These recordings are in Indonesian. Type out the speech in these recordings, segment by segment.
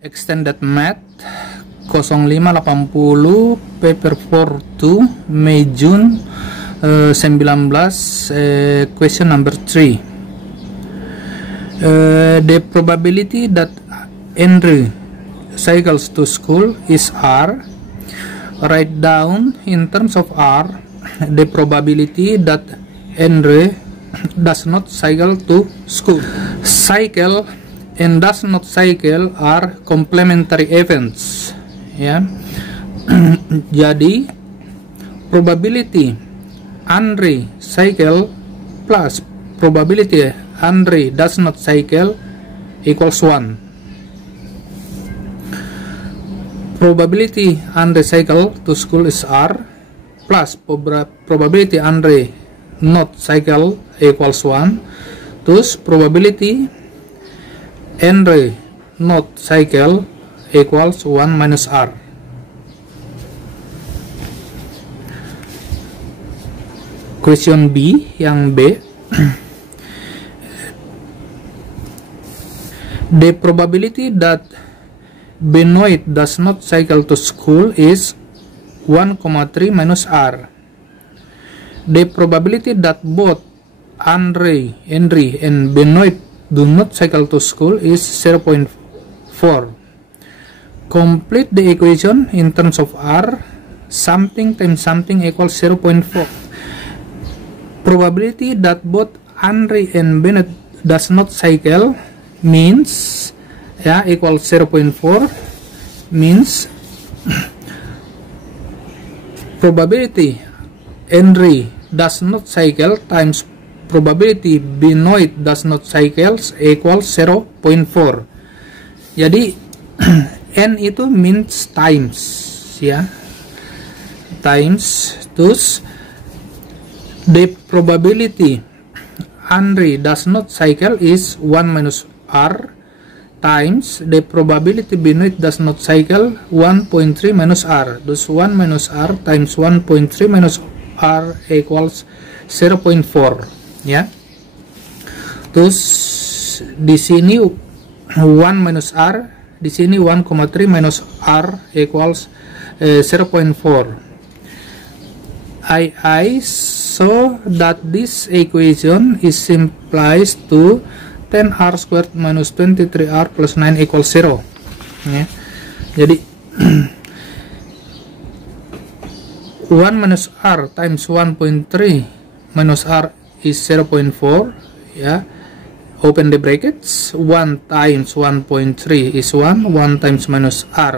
Extended Math 0580 paper 42 Mei June 19 question number 3. The probability that Andrew cycles to school is R. Write down in terms of R the probability that Andrew does not cycle to school. Cycle and does not cycle are complementary events, ya. Jadi probability Andre cycle plus probability Andre does not cycle equals 1. Probability Andre cycle to school is R plus probability Andre not cycle equals 1. Thus probability Andre not cycle equals 1 minus R. Question B, yang B. The probability that Benoit does not cycle to school is 1,3 minus R. The probability that both Andre, and Benoit do not cycle to school is 0.4. Complete the equation in terms of R. Something times something equals 0.4. Probability that both Andre and Benoit does not cycle means, ya, equals 0.4 means probability Andre does not cycle times probability Benoit does not cycle equals 0.4. Jadi N itu means times, ya, times. Terus the probability Andre does not cycle is 1 minus R times the probability Benoit does not cycle 1.3 minus R. Thus 1 minus R times 1.3 minus R equals 0.4, ya. Terus di sini 1 minus R, di sini 1,3 minus R equals 0.4. So that this equation is simplifies to 10R squared minus 23R plus 9 equals 0, ya. Jadi 1 minus R times 1.3 minus R is 0.4, ya. Open the brackets. 1 times 1.3 is 1. 1 times minus R,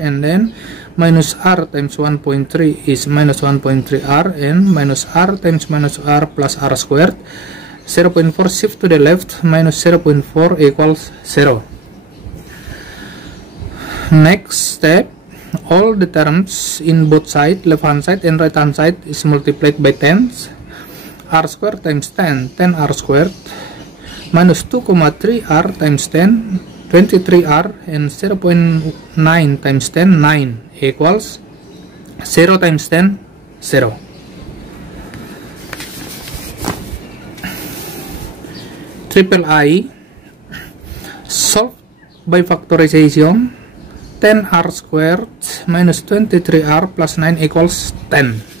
and then minus R times 1.3 is minus 1.3R, and minus R times minus R plus R squared. 0.4 shift to the left, minus 0.4 equals 0. Next step, all the terms in both sides, left hand side and right hand side, is multiplied by 10. R squared times 10, 10R squared, minus 2,3 R times 10, 23R, and 0.9 times 10, 9 equals 0 times 10, 0. Triple I, solve by factorization. 10R squared minus 23R plus 9 equals 10.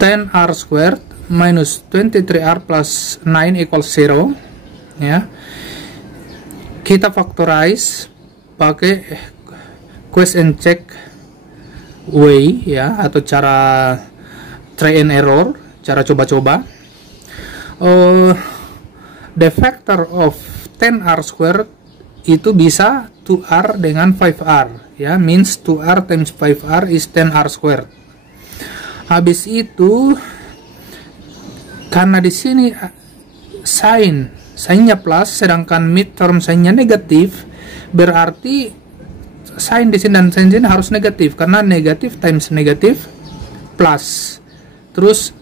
10R squared minus 23R plus 9 equals 0, ya. Kita factorize pakai question check way, ya, atau cara try and error, cara coba-coba. The factor of 10R squared itu bisa 2R dengan 5R, ya, means 2R times 5R is 10R squared. Habis itu karena di sini sign-nya plus sedangkan midterm sign-nya negatif, berarti sign di sini dan sign di sini harus negatif karena negatif times negatif plus. Terus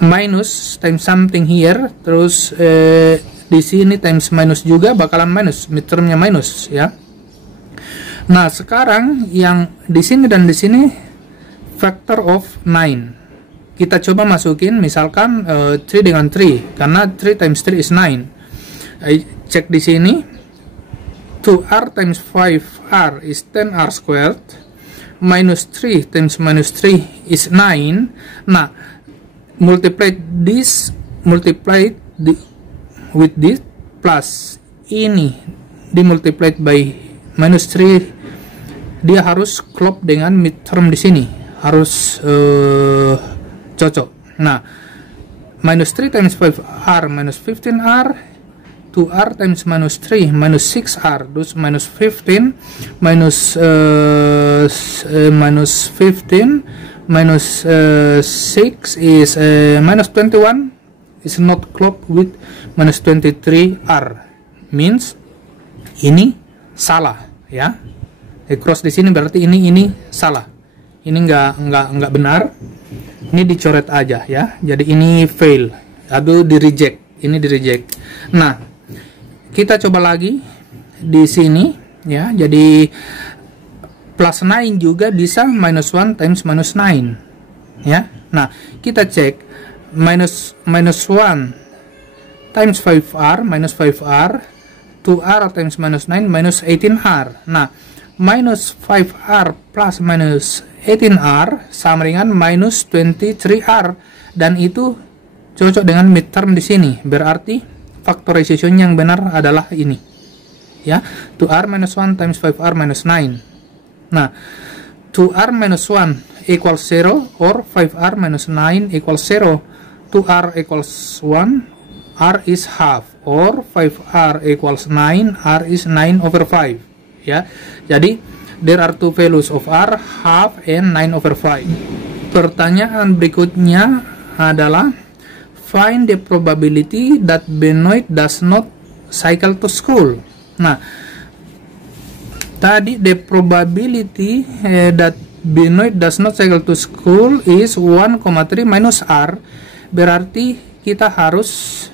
minus times something here, terus di sini times minus juga bakalan minus, midtermnya minus, ya. Nah, sekarang yang di sini dan di sini factor of 9, kita coba masukin misalkan 3 dengan 3, karena 3 times 3 is 9. Cek di sini, 2r times 5r is 10r squared, minus 3 times minus 3 is 9. Nah, multiply with this, plus ini dimultiplied by minus 3, dia harus klop dengan midterm di sini, harus cocok. Nah, minus 3 times 5r minus 15r, 2r times minus 3 minus 6r, dus minus 15 minus 15 minus 6 is minus 21, is not klop with minus 23r, means ini salah ya. Cross di sini berarti ini salah, ini nggak benar. Ini dicoret aja ya, jadi ini fail atau di reject, ini di reject. Nah, kita coba lagi di sini ya, jadi plus 9 juga bisa minus 1 times minus 9 ya. Nah, kita cek minus 1 times 5r minus 5r, 2r times minus 9 minus 18r. Nah, minus 5r plus minus 18r sama dengan minus 23r, dan itu cocok dengan midterm di sini. Berarti factorization yang benar adalah ini ya, 2r minus 1 times 5r minus 9. Nah, 2r minus 1 equals 0 or 5r minus 9 equals 0. 2r equals 1, r is half, or 5r equals 9, r is 9 over 5 ya. Jadi there are two values of r, half and 9 over 5. Pertanyaan berikutnya adalah find the probability that Benoit does not cycle to school. Nah, tadi the probability that Benoit does not cycle to school is 1,3 minus r. Berarti kita harus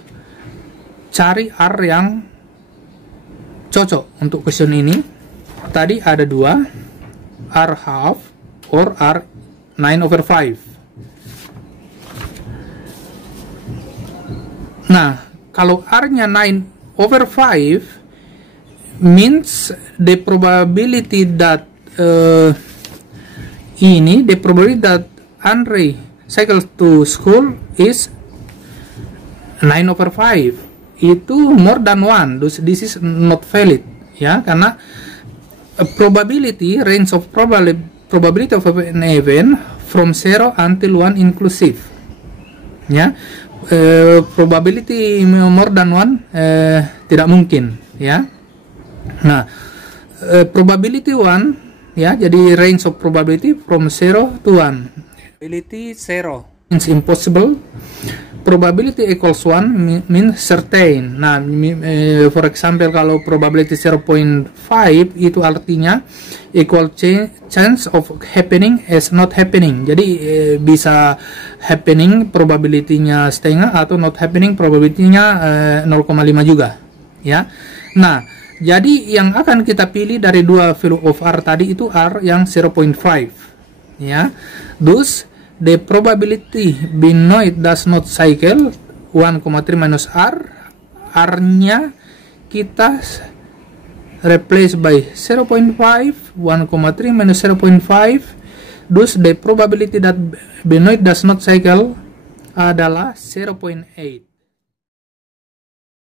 cari r yang cocok untuk question ini. Tadi ada dua, r half or r 9 over 5. Nah, kalau r-nya 9 over 5 means the probability that the probability that Andre cycles to school is 9 over 5. Itu more than 1. This is not valid ya, karena probability, range of probability of an event from 0 until 1 inclusive ya. Probability more than 1 tidak mungkin ya. Nah, probability 1 ya, jadi range of probability from 0 to 1. Probability 0 means impossible, probability equals 1 means certain. Nah, for example, kalau probability 0.5 itu artinya equal chance of happening as not happening. Jadi bisa happening probability-nya setengah, atau not happening probability-nya 0,5 juga ya. Nah, jadi yang akan kita pilih dari dua value of r tadi itu r yang 0.5 ya. Thus the probability Benoit does not cycle 1,3 minus r, r-nya kita replace by 0.5, 1,3 minus 0.5, thus the probability that Benoit does not cycle adalah 0.8.